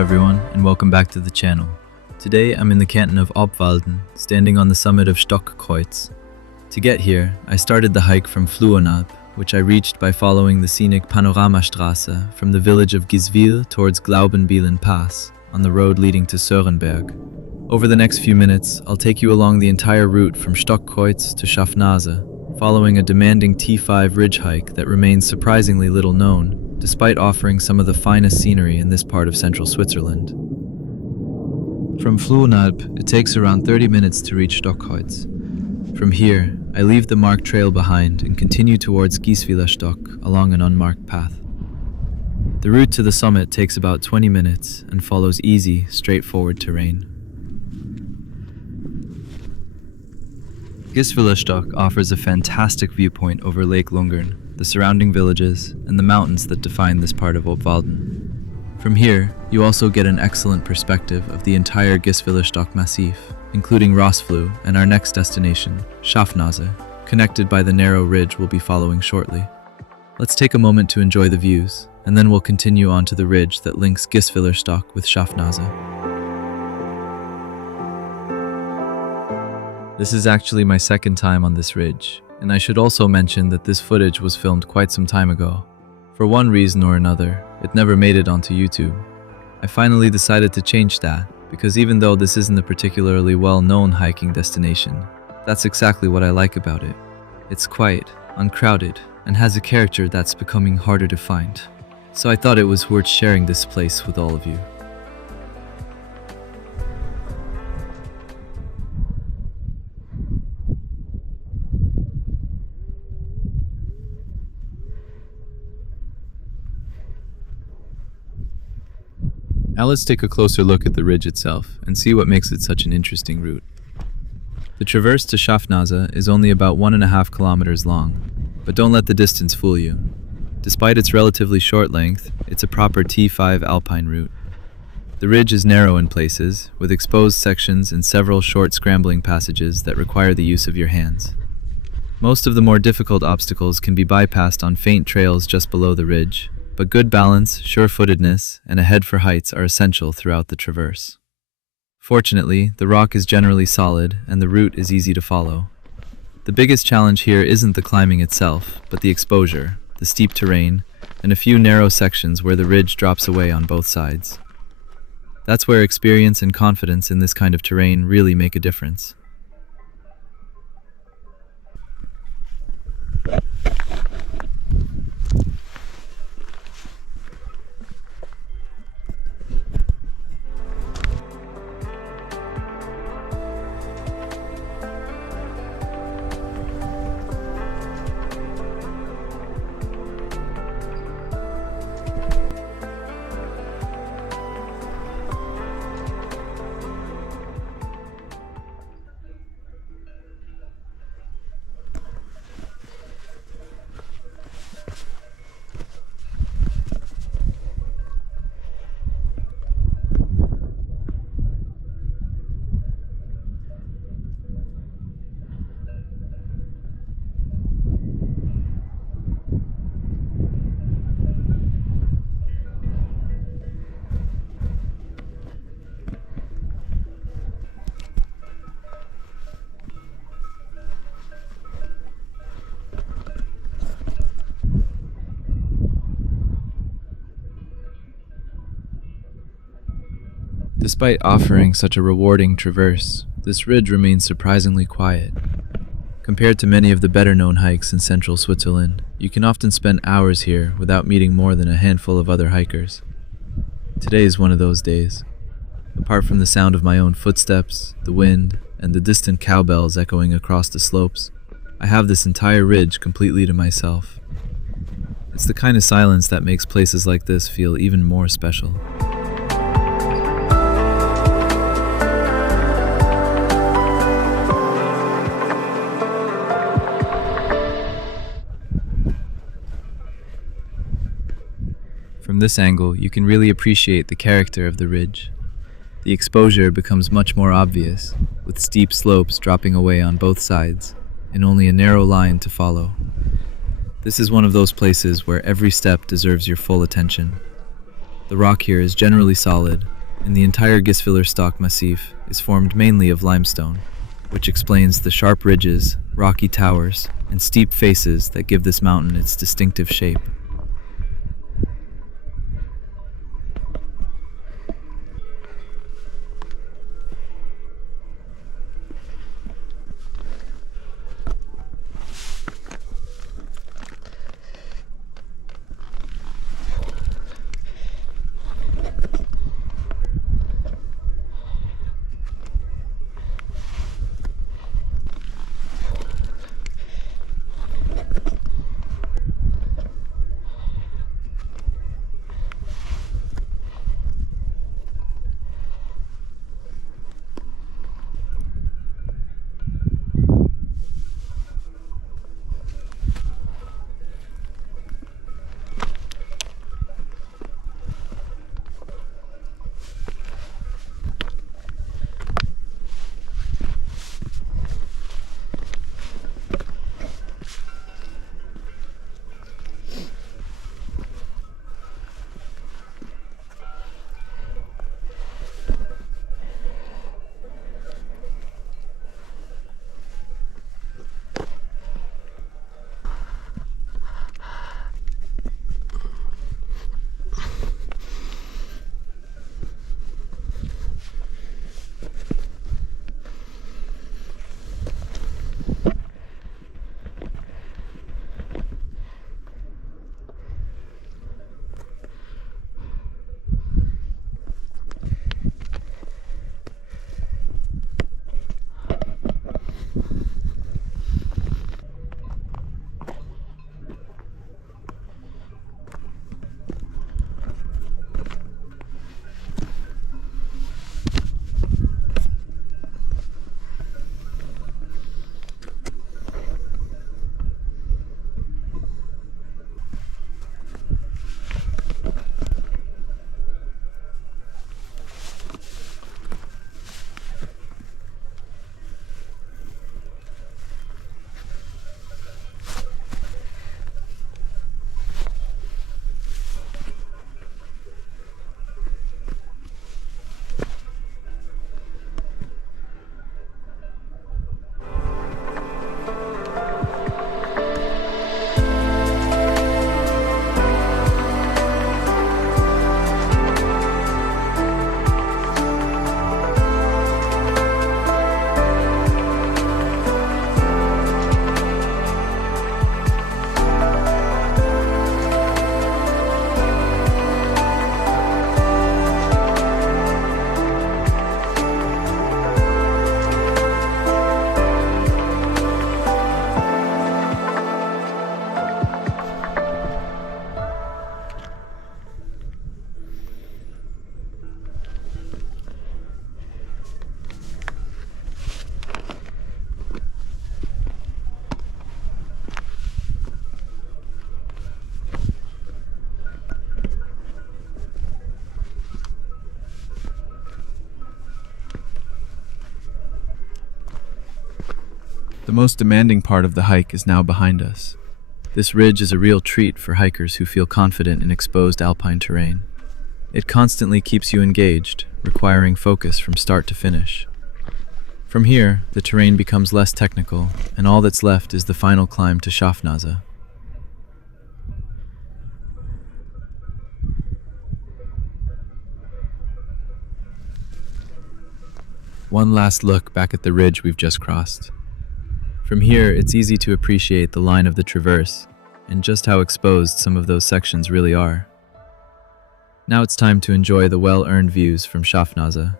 everyone, and welcome back to the channel. Today I'm in the Canton of Obwalden, standing on the summit of Stockkreuz. To get here, I started the hike from Fluonalp, which I reached by following the scenic Panoramastrasse from the village of Giswil towards Glaubenbielen Pass, on the road leading to Sörenberg. Over the next few minutes, I'll take you along the entire route from Stockkreuz to Schafnase, following a demanding T5 ridge hike that remains surprisingly little known, despite offering some of the finest scenery in this part of central Switzerland. From Fluonalp, it takes around 30 minutes to reach Stockkreuz. From here, I leave the marked trail behind and continue towards Giswilerstock along an unmarked path. The route to the summit takes about 20 minutes and follows easy, straightforward terrain. Giswilerstock offers a fantastic viewpoint over Lake Lungern, the surrounding villages, and the mountains that define this part of Obwalden. From here, you also get an excellent perspective of the entire Fluonaulp-Massiv, including Rossflue and our next destination, Schafnase, connected by the narrow ridge we'll be following shortly. Let's take a moment to enjoy the views, and then we'll continue on to the ridge that links Giswilerstock with Schafnase. This is actually my second time on this ridge, and I should also mention that this footage was filmed quite some time ago. For one reason or another, it never made it onto YouTube. I finally decided to change that, because even though this isn't a particularly well-known hiking destination, that's exactly what I like about it. It's quiet, uncrowded, and has a character that's becoming harder to find. So I thought it was worth sharing this place with all of you. Now let's take a closer look at the ridge itself and see what makes it such an interesting route. The traverse to Schafnase is only about 1.5 kilometers long, but don't let the distance fool you. Despite its relatively short length, it's a proper T5 alpine route. The ridge is narrow in places, with exposed sections and several short scrambling passages that require the use of your hands. Most of the more difficult obstacles can be bypassed on faint trails just below the ridge, but good balance, sure-footedness, and a head for heights are essential throughout the traverse. Fortunately, the rock is generally solid and the route is easy to follow. The biggest challenge here isn't the climbing itself, but the exposure, the steep terrain, and a few narrow sections where the ridge drops away on both sides. That's where experience and confidence in this kind of terrain really make a difference. Despite offering such a rewarding traverse, this ridge remains surprisingly quiet. Compared to many of the better-known hikes in central Switzerland, you can often spend hours here without meeting more than a handful of other hikers. Today is one of those days. Apart from the sound of my own footsteps, the wind, and the distant cowbells echoing across the slopes, I have this entire ridge completely to myself. It's the kind of silence that makes places like this feel even more special. From this angle, you can really appreciate the character of the ridge. The exposure becomes much more obvious, with steep slopes dropping away on both sides, and only a narrow line to follow. This is one of those places where every step deserves your full attention. The rock here is generally solid, and the entire Giswiller-Stock-Massiv is formed mainly of limestone, which explains the sharp ridges, rocky towers, and steep faces that give this mountain its distinctive shape. The most demanding part of the hike is now behind us. This ridge is a real treat for hikers who feel confident in exposed alpine terrain. It constantly keeps you engaged, requiring focus from start to finish. From here, the terrain becomes less technical, and all that's left is the final climb to Schafnase. One last look back at the ridge we've just crossed. From here, it's easy to appreciate the line of the traverse and just how exposed some of those sections really are. Now it's time to enjoy the well-earned views from Schafnase.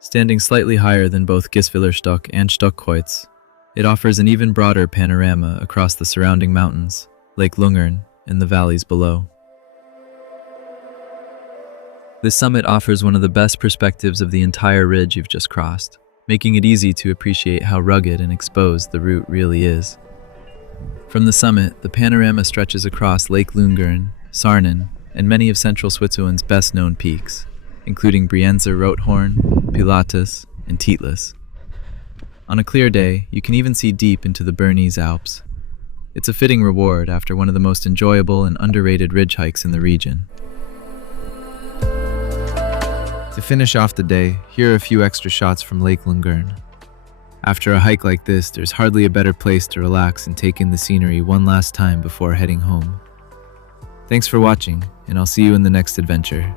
Standing slightly higher than both Giswilerstock and Stockkreuz, it offers an even broader panorama across the surrounding mountains, Lake Lungern, and the valleys below. This summit offers one of the best perspectives of the entire ridge you've just crossed, making it easy to appreciate how rugged and exposed the route really is. From the summit, the panorama stretches across Lake Lungern, Sarnen, and many of central Switzerland's best-known peaks, including Brienzer Rothorn, Pilatus, and Titlis. On a clear day, you can even see deep into the Bernese Alps. It's a fitting reward after one of the most enjoyable and underrated ridge hikes in the region. To finish off the day, here are a few extra shots from Lake Lungern. After a hike like this, there's hardly a better place to relax and take in the scenery one last time before heading home. Thanks for watching, and I'll see you in the next adventure.